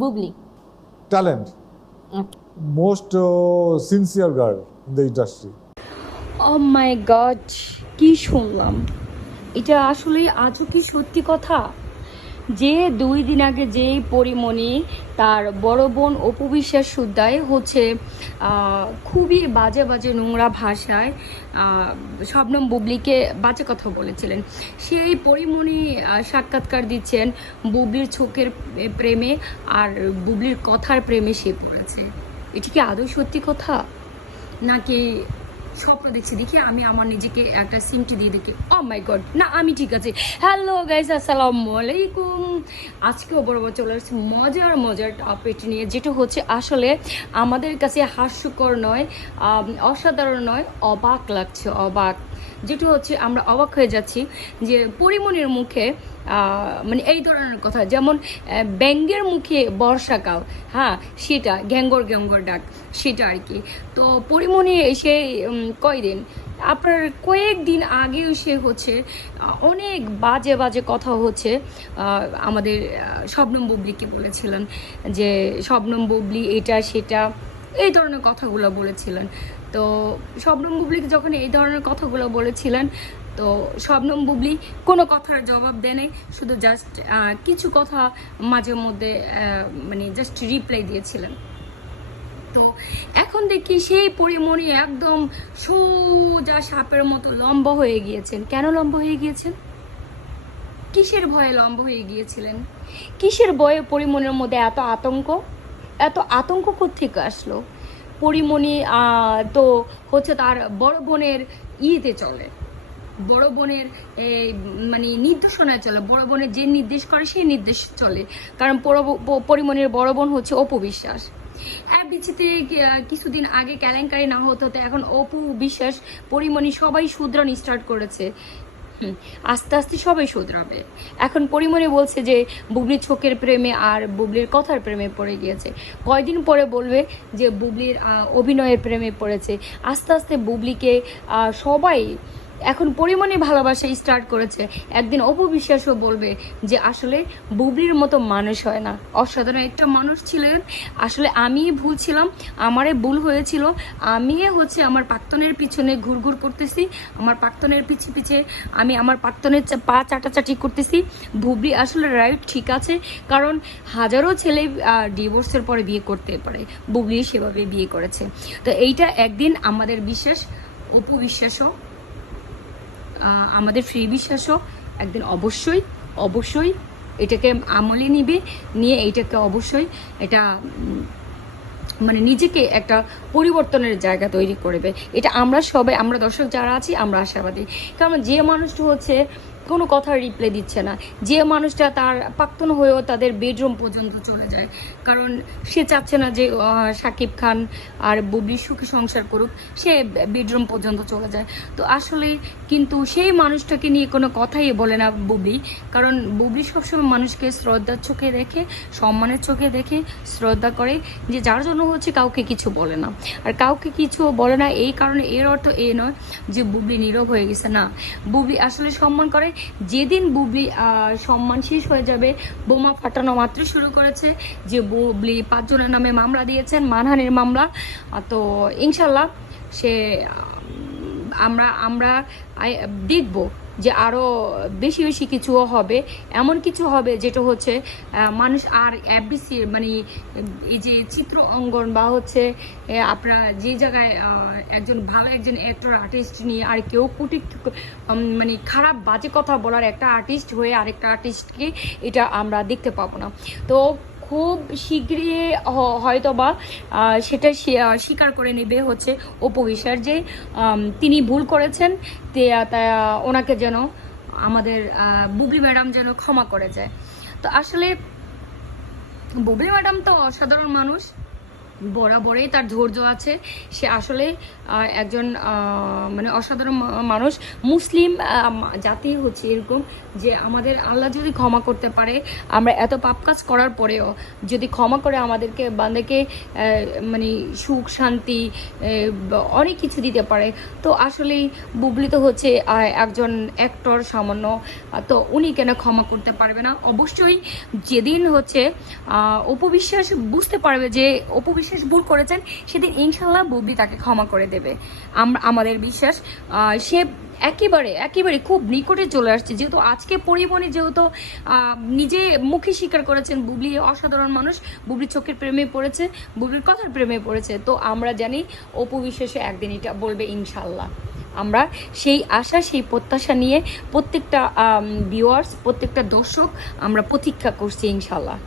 Bubly talent, Okay. most uh, sincere girl in the industry. Oh my god কি শুনলাম এটা আসলে আজও কি সত্যি কথা যে দুই দিন আগে যেই পরিমণি তার বড় বোন অপু বিশ্বাস সুদ্দায় হচ্ছে খুবই বাজে বাজে নোংরা ভাষায় শবনম বুবলিকে বাজে কথা বলেছিলেন। সেই পরিমণি সাক্ষাৎকার দিচ্ছেন বুবলির চোখের প্রেমে আর বুবলির কথার প্রেমে সে পড়েছে। এটি কি আদৌ সত্যি কথা? নাকি স্বপ্ন দেখছি, দেখি আমি আমার নিজেকে একটা সিমটি দিয়ে দেখি। ও মাই গড না, আমি ঠিক আছে। হ্যালো গাইস আসসালামু আলাইকুম। আজকেও বড় বড় চলে আসছি, মজার মজার টপিক নিয়ে, যেটা হচ্ছে আসলে আমাদের কাছে হাস্যকর নয় অসাধারণ নয়, অবাক লাগছে, অবাক। যেটা হচ্ছে আমরা অবাক হয়ে যাচ্ছি যে পরিমণির মুখে মানে এই ধরনের কথা যেমন ব্যাঙ্গের মুখে বর্ষাকাল হ্যাঁ সেটা গ্যাঙ্গর গ্যাঙ্গর ডাক সেটা আর কি। তো পরিমণি সে উম, কয়দিন? আপনার কয়েকদিন আগেও সে হচ্ছে অনেক বাজে বাজে কথা হচ্ছে আমাদের শবনম বুবলিকে বলেছিলেন যে শবনম বুবলি এটা সেটা এই ধরনের কথাগুলো বলেছিলেন। তো শবনম বুবলিকে যখন এই ধরনের কথাগুলো বলেছিলেন, তো শবনম বুবলি কোনো কথার জবাব দেয় নাই, শুধু জাস্ট কিছু কথা মাঝে মধ্যে মানে জাস্ট রিপ্লাই দিয়েছিলেন। তো এখন দেখি সেই পরিমণি একদম সোজা সাপের মতো লম্বা হয়ে গিয়েছেন। কেন লম্বা হয়ে গিয়েছেন? কিসের ভয়ে লম্বা হয়ে গিয়েছিলেন? কিসের ভয়ে পরিমণের মধ্যে এত আতঙ্ক? এত আতঙ্ক থেকে আসলো? পরিমণি তো হচ্ছে তার বড় বোনের ইয়েতে চলে। বড় বোনের মানে নির্দেশনায় চলে। বড় বোনের যে নির্দেশ করে, সেই নির্দেশ চলে। কারণ পরিমণির বড় বোন হচ্ছে অপু বিশ্বাস। বিচিতে কিছুদিন আগে কেলেঙ্কারি না হতে হতে এখন অপু বিশ্বাস, পরিমণি সবাই শুধরানি স্টার্ট করেছে। আস্তে আস্তে সবাই শোধরাবে। এখন পরিমণি বলছে যে, বুবলির চোখের প্রেমে আর বুবলির কথার প্রেমে পড়ে গিয়েছে। কয়দিন পরে বলবে যে, বুবলির অভিনয়ের প্রেমে পড়েছে। আস্তে আস্তে বুবলিকে সবাই এখন পরিমাণে ভালোবাসা স্টার্ট করেছে। একদিন অপু বিশ্বাসও বলবে যে আসলে বুবলির মতো মানুষ হয় না। অসাধারণ একটা মানুষ ছিলেন। আসলে আমি ভুল ছিলাম আমারে ভুল হয়েছিল। আমি হচ্ছে আমার প্রাক্তনের পিছনে ঘুরঘুর করতেছি। আমার প্রাক্তনের পিছে পিছে আমি আমার প্রাক্তনের পা চাটাচাটি করতেছি। বুবলি আসলে রাইট ঠিক আছে কারণ হাজারো ছেলে ডিভোর্সের পরে বিয়ে করতে পারে। বুবলি সেভাবে বিয়ে করেছে। তো এইটা একদিন আমাদের বিশ্বাস অপু বিশ্বাসও আহ, আমাদের ফ্রি বিশ্বাসও একদিন অবশ্যই অবশ্যই এটাকে আমলে নিবে, নিয়ে এইটাকে অবশ্যই এটা মানে নিজেকে একটা পরিবর্তনের জায়গা তৈরি করবে। এটা আমরা সবাই, আমরা দর্শক যারা আছি, আমরা আশাবাদী। কারণ যে মানুষটা হচ্ছে কোনো কথা রিপ্লাই দিচ্ছে না। যে মানুষটা তার প্রাক্তন হয়েও তাদের বেডরুম পর্যন্ত চলে যায়। কারণ সে চাচ্ছে না যে শাকিব খান আর বুবলি সুখী সংসার করুক, সে বেডরুম পর্যন্ত চলে যায়। তো আসলে কিন্তু সেই মানুষটাকে নিয়ে কোনো কথাই বলে না ববি কারণ ববি সবসময় মানুষকে শ্রদ্ধার চোখে দেখে, সম্মানের চোখে দেখে, শ্রদ্ধা করে যে যার জন্য হচ্ছে কাউকে কিছু বলে না। আর কাউকে কিছু বলে না, এই কারণে এর অর্থ এ নয় যে বুবলি নীরব হয়ে গেছে। না, বুবলি আসলে সম্মান করে যেদিন বুবলি সম্মান শেষ হয়ে যাবে, বোমা ফাটানো মাত্র শুরু করেছে, যে বুবলি পাঁচজনের নামে মামলা দিয়েছেন, মানহানির মামলা। তো ইনশাল্লাহ সে আমরা আমরা দেখব। যে আরও বেশি বেশি কিছুও হবে। এমন কিছু হবে যেটা হচ্ছে মানুষ আর এফবিসি মানে এই যে চিত্র অঙ্গন বা হচ্ছে আপনারা যে জায়গায় একজন ভালো একজন অ্যাক্টর আর্টিস্ট নিয়ে আর কেউ কুটি মানে খারাপ বাজে কথা বলার একটা আর্টিস্ট হয়ে আরেকটা আর্টিস্টকে এটা আমরা দেখতে পাবো না। তো খুব শীঘ্রই হয়তো বা সেটা স্বীকার করে নেবে হচ্ছে অপবিশ্বাস যে তিনি ভুল করেছেন, তে- ওনাকে যেন আমাদের বুবি ম্যাডাম যেন ক্ষমা করে যায় তো আসলে, বুবলি ম্যাডাম তো অসাধারণ মানুষ। বরাবরই তার ধৈর্য আছে। সে আসলে একজন মানে অসাধারণ মানুষ। মুসলিম জাতি হচ্ছে এরকম যে আমাদের আল্লাহ যদি ক্ষমা করতে পারে আমরা এত পাপ কাজ করার পরেও যদি ক্ষমা করে আমাদেরকে বান্দাকে মানে সুখ শান্তি অনেক কিছু দিতে পারে তো আসলেই বুবলি তো হচ্ছে একজন অ্যাক্টর সামান্য। তো উনি কেন ক্ষমা করতে পারবে না? অবশ্যই যেদিন হচ্ছে আহ, অপু বিশ্বাস বুঝতে পারবে যে অপু বিশ্বাস ভুল করেছেন, সেদিন ইনশাল্লাহ বুবলি তাকে ক্ষমা করে দেবে। আমাদের বিশ্বাস সে একেবারে একেবারে খুব নিকটে চলে আসছে। যেহেতু আজকে পরিমণি যেহেতু নিজে মুখে স্বীকার করেছেন, বুবলি অসাধারণ মানুষ, বুবলি চোখের প্রেমে পড়েছে, বুবলির কথার প্রেমে পড়েছে। তো আমরা জানি, অপু বিশ্বাসে একদিন এটা বলবে ইনশাল্লাহ আমরা সেই আশা, সেই প্রত্যাশা নিয়ে প্রত্যেকটা ভিউয়ার্স প্রত্যেকটা দর্শক, আমরা প্রতীক্ষা করছি ইনশাল্লাহ